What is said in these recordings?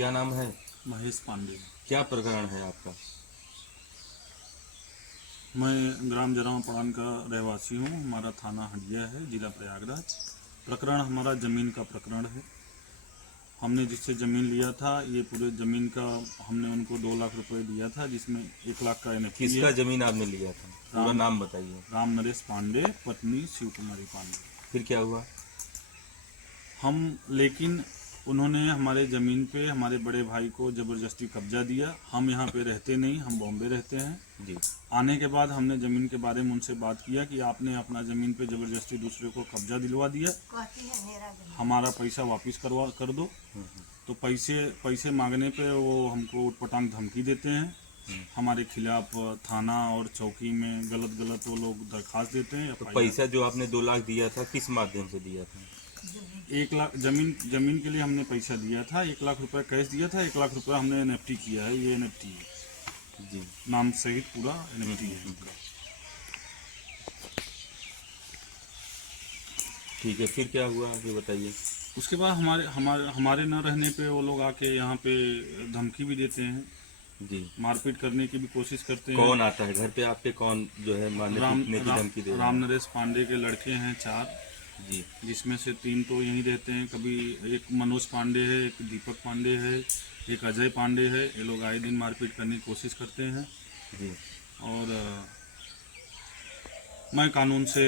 क्या नाम है? महेश पांडे। क्या प्रकरण है आपका? मैं ग्राम जराव पड़ान का रहवासी हूँ। हमारा थाना हंडिया है, जिला प्रयागराज। प्रकरण हमारा ज़मीन का प्रकरण है। हमने जिससे ज़मीन लिया था, ये पूरे ज़मीन का हमने उनको 2 लाख रुपए दिया था, जिसमें 1 लाख का NFT किसका है। जमीन आपने लिया था? पूरा नाम बताइए। राम नरेश पांडे, पत्नी शिव कुमारी पांडे। फिर क्या हुआ? लेकिन उन्होंने हमारे ज़मीन पे हमारे बड़े भाई को ज़बरदस्ती कब्जा दिया। हम यहाँ पे रहते नहीं, हम बॉम्बे रहते हैं जी। आने के बाद हमने ज़मीन के बारे में उनसे बात किया कि आपने अपना ज़मीन पे ज़बरदस्ती दूसरे को कब्जा दिलवा दिया, हमारा पैसा वापस कर दो। तो पैसे मांगने पे वो हमको उटपटांग धमकी देते हैं। हमारे खिलाफ थाना और चौकी में गलत वो लोग दरखास्त देते हैं। तो पैसा जो आपने 2 लाख दिया था, किस माध्यम से दिया था? 1 लाख जमीन के लिए हमने पैसा दिया था। 1 लाख रुपए कैश दिया था, 1 लाख रुपए हमने NFT किया है। ये NFT है जी, नाम सहित पूरा NFT है उनका। ठीक है। फिर क्या हुआ आगे बताइए। उसके बाद हमारे न रहने पे वो लोग आके यहाँ पे धमकी भी देते हैं, जी। मारपीट करने की भी कोशिश करते हैं। कौन आता है घर पे आपके? कौन जो है मारने पीटने की धमकी दे रहा राम है? नरेश पांडे के लड़के हैं 4, जी। जिसमें से 3 तो यहीं रहते हैं। कभी एक मनोज पांडे है, एक दीपक पांडे है, एक अजय पांडे है। ये लोग आए दिन मारपीट करने की कोशिश करते हैं। जी। और मैं कानून से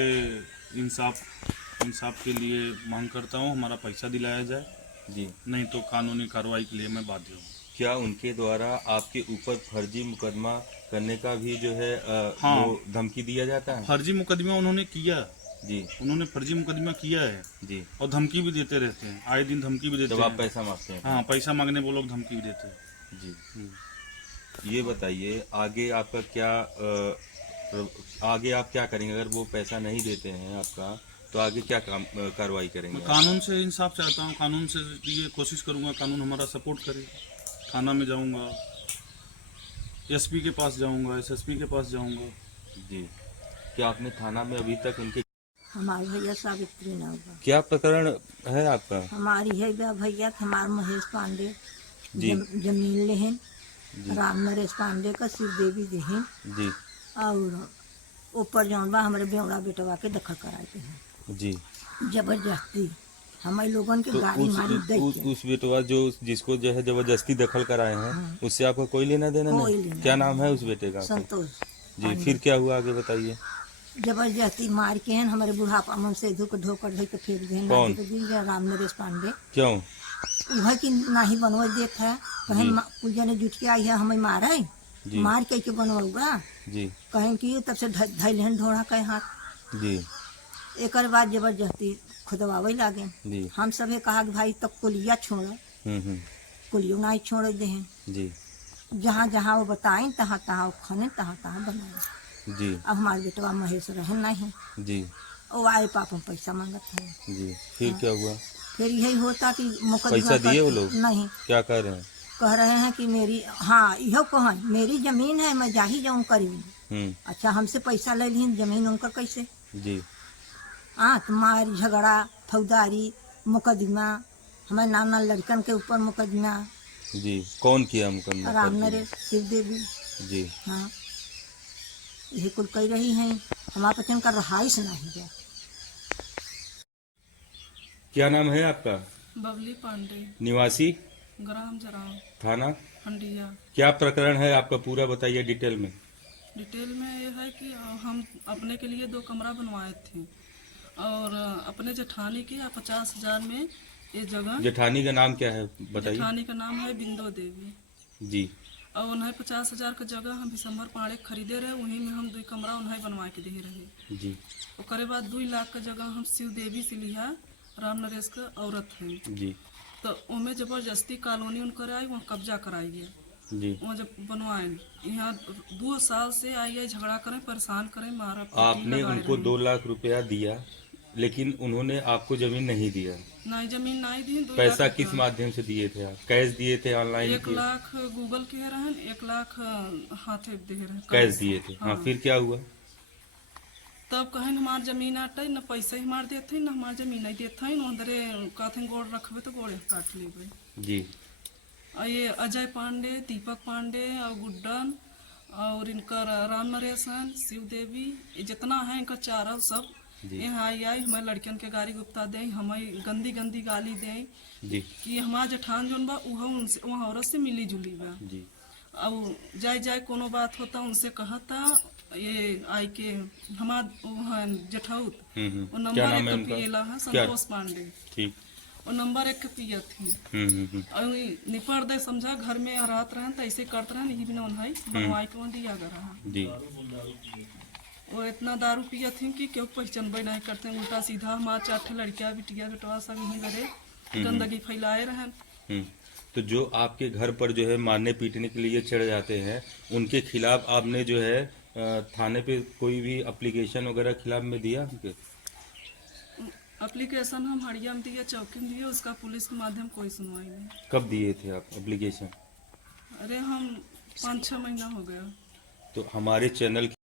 इंसाफ के लिए मांग करता हूँ, हमारा पैसा दिलाया जाए, जी। नहीं तो कानूनी कार्रवाई के लिए मैं बाध्य हूँ। क्या उनके द्वारा आपके ऊपर फर्जी मुकदमा करने का भी जो है हाँ, वो धमकी दिया जाता है? फर्जी मुकदमा उन्होंने किया। जी। उन्होंने फर्जी मुकदमा किया है जी। और धमकी भी देते रहते हैं, आए दिन धमकी भी देते जब आप हैं। पैसा मांगते हैं? हाँ, पैसा मांगने वो लोग धमकी भी देते हैं। जी। ये बताइए आगे आपका क्या आगे आप क्या करेंगे अगर वो पैसा नहीं देते हैं आपका? तो आगे क्या कार्रवाई करेंगे? मैं कानून से इंसाफ चाहता हूँ, कानून से ये कोशिश करूँगा कानून हमारा सपोर्ट करे। थाना में जाऊँगा, SP के पास जाऊँगा, SSP के पास जाऊँगा। जी। क्या आपने थाना में अभी तक उनके? हमारे भैया सावित्री नाम बा। क्या प्रकरण है आपका? हमारी है बा भैया के हमार महेश पांडे जी। जमीन लेहन, राम नरेश पांडे का शिव देवी देहन। जी। और ऊपर जौन बा हमारे बेवड़ा बेटवा के दखल कराते हैं जी। जबरदस्ती। हमारे लोगन के तो गाड़ी मारी दे उस बेटवा जिसको जो है जबरदस्ती दखल कराए हैं, हाँ। उससे आपका कोई लेना देना कोई नहीं? लेना क्या देना नाम है उस बेटे का? संतोष जी। पांडे। फिर क्या हुआ आगे बताइए। जबरदस्ती मार के हैं हमारे बुढ़ापा मन से धोकर धोकर के फेंक दें। कौन? राम नरेश पांडे। क्यों? वह की नाही बनवा देत है, कहें पूजा ने जुट के आई है हमें मारे, मार के बनवाऊगा। जी। कहें कि तब से धैल ढोड़ा के हाथ। जी। एक बाद जबरदस्ती खुदवावे लागे। जी। हम सभी कहा कि भाई तब कुलिया छोड़, कुलियो नहीं छोड़ दे। जी। जहाँ जहाँ वो बताएं तहाँ तहाँ वो खाने तहाँ तहाँ बनाए। जी। अब हमारे बेटवा महेश रहे नहीं। जी। वो आए पापा पैसा मांगत है। जी। फिर क्या हुआ? फिर यही होता कि पैसा दिए वो लोग? नहीं, क्या कह रहे हैं? कह रहे हैं कि मेरी, हाँ यहो कहें मेरी जमीन है, मैं जा ही जाऊँ करी। अच्छा, हमसे पैसा ले ली जमीन उनका कैसे? जी। हाँ, तो मार झगड़ा फौजदारी मुकदमा, हमारे नाना लड़कन के ऊपर मुकदमा। जी। कौन किया मुकदमा? राम नरेश शिव देवी। जी। हाँ, यही कुल कह रही हैं। हमारे पचन का रहाइश नहीं है। क्या नाम है आपका? बबली पांडे, निवासी? ग्राम जराव, थाना हंडिया। क्या प्रकरण है आपका? पूरा बताइए डिटेल में। डिटेल में ये है कि हम अपने के लिए 2 कमरा बनवाए थे और अपने जेठानी के 50,000 में ये जगह। जेठानी का नाम क्या है बताइए। जेठानी का नाम है बिंदो देवी जी। और उन्हें 50,000 का जगह हम दिसंबर पाड़े खरीदे रहे, वहीं में हम 2 कमरा उन्हें बनवा के दे रहे। जी। और बाद 2 लाख का जगह हम शिव देवी से लिया, राम नरेश का औरत है। जी। तो उनमें जबरदस्ती कॉलोनी उनकर आई, वहाँ कब्जा कराई गया। जी। वहाँ जब बनवाए यहाँ 2 साल से आई है, झगड़ा करें, परेशान करें, मारा आपने उनको 2 लाख रुपया दिया, लेकिन उन्होंने आपको जमीन नहीं दिया? नहीं, जमीन नहीं दी। 2 पैसा लाख किस माध्यम से दिए थे आप? कैश दिए थे, ऑनलाइन? 1 लाख गूगल के रहन, 1 लाख हाथे दे रहे कैश दिए थे। हाँ। फिर क्या हुआ? तब कहें हमार जमीन आटे न पैसा ही मार देते न हमार जमीन नहीं देते, अंदरे कहते गोड़ रखबे तो गोड़े काट लेबे। जी। और ये अजय पांडे, दीपक पांडे और गुड्डन और इनका राम नरेशन, शिव देवी, ये जितना है इनका चारा सब यहाँ आई हमारे लड़कियन के गाड़ी गुप्ता दें, हमें गंदी गंदी गाली दें जी कि हमारा जेठान जोन बा उनसे वहाँ औरत से मिली जुली बा। जी अब जाए कोनो बात होता उनसे कहता ये आई के हमारा जेठाउत वो क्या नंबर नाम है 1 उनका? पियला है क्या? संतोष पांडे, ठीक। वो नंबर 1 पिया थी और निपट दे समझा घर में रात रहन तो ऐसे करते रहन यही बिना भाई बनवाई के दिया कर रहा। जी वो इतना दारू पिया थी कि क्यों पहचानबे नहीं करते, उल्टा सीधा हमारा 4 लड़कियां बिटिया बेटवा सब यहीं करे गंदगी फैलाए रहन। तो जो आपके घर पर जो है मारने पीटने के लिए चढ़ जाते हैं उनके खिलाफ आपने जो है थाने पे कोई भी एप्लीकेशन वगैरह खिलाफ में दिया उनके? एप्लीकेशन हम हड़िया में दिए, चौकी में दिए, उसका पुलिस के माध्यम कोई सुनवाई नहीं। कब दिए थे आप एप्लीकेशन? अरे हम 5-6 महीना हो गया। तो हमारे चैनल